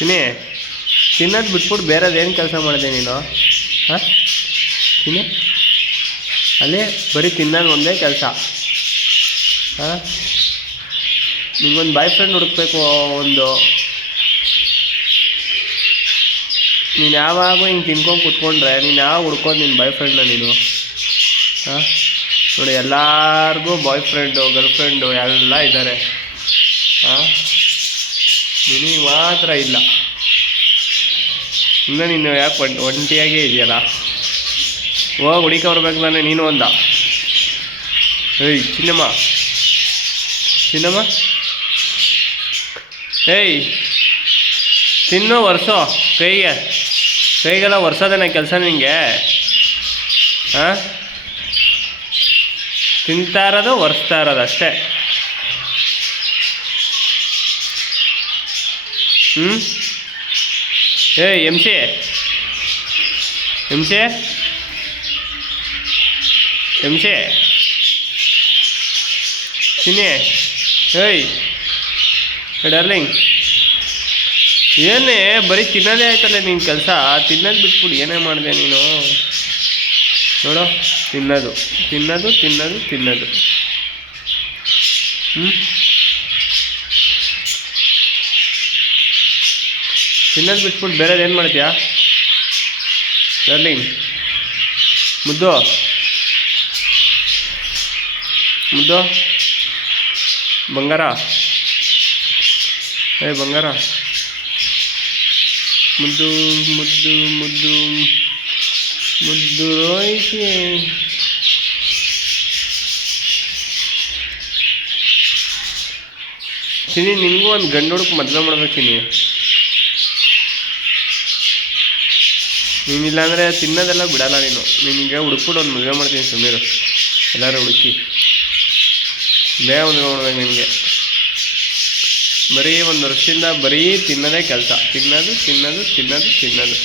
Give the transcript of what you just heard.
ಚಿನಿ, ತಿನ್ನೋದು ಬಿಟ್ಬಿಟ್ಟು ಬೇರೆದೇನು ಕೆಲಸ ಮಾಡಿದೆ ನೀನು? ಹಾಂ ಚಿನಿ, ಅಲ್ಲಿ ಬರೀ ತಿನ್ನೋದು ಒಂದೇ ಕೆಲಸ. ಹಾಂ, ನಿಂಗೊಂದು ಬಾಯ್ ಫ್ರೆಂಡ್ ಹುಡುಕ್ಬೇಕು. ನೀನು ಯಾವಾಗೂ ಹಿಂಗೆ ತಿನ್ಕೊಂಡು ಕೂತ್ಕೊಂಡ್ರೆ ನೀನು ಯಾವಾಗ ಹುಡ್ಕೋದು ನಿನ್ನ ಬಾಯ್ ಫ್ರೆಂಡ್ನ ನೀನು? ಹಾಂ, ನೋಡಿ ಎಲ್ಲರಿಗೂ ಬಾಯ್ ಫ್ರೆಂಡು ಗರ್ಲ್ ಫ್ರೆಂಡು ಎಲ್ಲ ಇದ್ದಾರೆ. ಹಾಂ, ನಿನಗೆ ಮಾತ್ರ ಇಲ್ಲ. ಇನ್ನು ನೀನು ಯಾಕೆ ಒಂಟಿಯಾಗೇ ಇದೆಯಲ್ಲ? ಹೋಗಿ ಹುಡುಕವ್ರಬೇಕು ತಾನೆ ನೀನು ಒಂದ. ಏಯ್ ಚಿನ್ನಮ್ಮ, ಏಯ್ ತಿನ್ನು, ಒರೆಸೋ ಕೈಗೆಲ್ಲ ಒರೆಸೋದೇನ ಕೆಲಸ ನಿನಗೆ? ಹಾಂ, ತಿಂತಾ ಇರೋದು ಒರೆಸ್ತಾ ಇರೋದು ಅಷ್ಟೇ. ಏಯ್ ಎಮ್ ಸಿ ಚಿನ್ನಿ, ಏಯ್ ಡಾರ್ಲಿಂಗ್, ಏನೇ ಬರೀ ತಿನ್ನೋದೇ ಆಯ್ತಲ್ಲ ನಿನ್ನ ಕೆಲಸ? ತಿನ್ನೋದು ಬಿಟ್ಬಿಟ್ಟು ಏನೇ ಮಾಡಿದೆ ನೀನು? ನೋಡು, ತಿನ್ನೋದು ತಿನ್ನೋದು ತಿನ್ನೋದು ತಿನ್ನೋದು. ತಿನ್ನೋದು ಬಿಟ್ಬಿಟ್ಟು ಬೇರೆದೇನು ಮಾಡ್ತೀಯಾ ಡಾರ್ಲಿಂಗ್? ಮುದ್ದು ಬಂಗಾರ, ಬಂಗಾರ, ಮುದ್ದು ಮುದ್ದು ಮುದ್ದು ಮುದ್ದು ರೋಹಿತಿ. ಚಿನಿ, ನಿನಗೂ ಒಂದು ಗಂಡು ಹುಡುಕ್ ಮದುವೆ ಮಾಡ್ಬೇಕು ಚಿನಿ. ನೀನಿಲ್ಲ ಅಂದರೆ ತಿನ್ನೋದೆಲ್ಲ ಬಿಡಲ್ಲ ನೀನು. ನಿನಗೆ ಹುಡುಕ್ಬಿಟ್ಟು ಒಂದು ಮದುವೆ ಮಾಡ್ತೀನಿ ಸುಮ್ಮೀರು. ಎಲ್ಲರೂ ಹುಡುಕಿ ಬೇಗ ಮದುವೆ ಮಾಡ್ಬೇಕು ನಿನಗೆ. ಬರೀ 1 ವರ್ಷದಿಂದ ಬರೀ ತಿನ್ನೋದೇ ಕೆಲಸ. ತಿನ್ನೋದು ತಿನ್ನೋದು ತಿನ್ನೋದು ತಿನ್ನೋದು.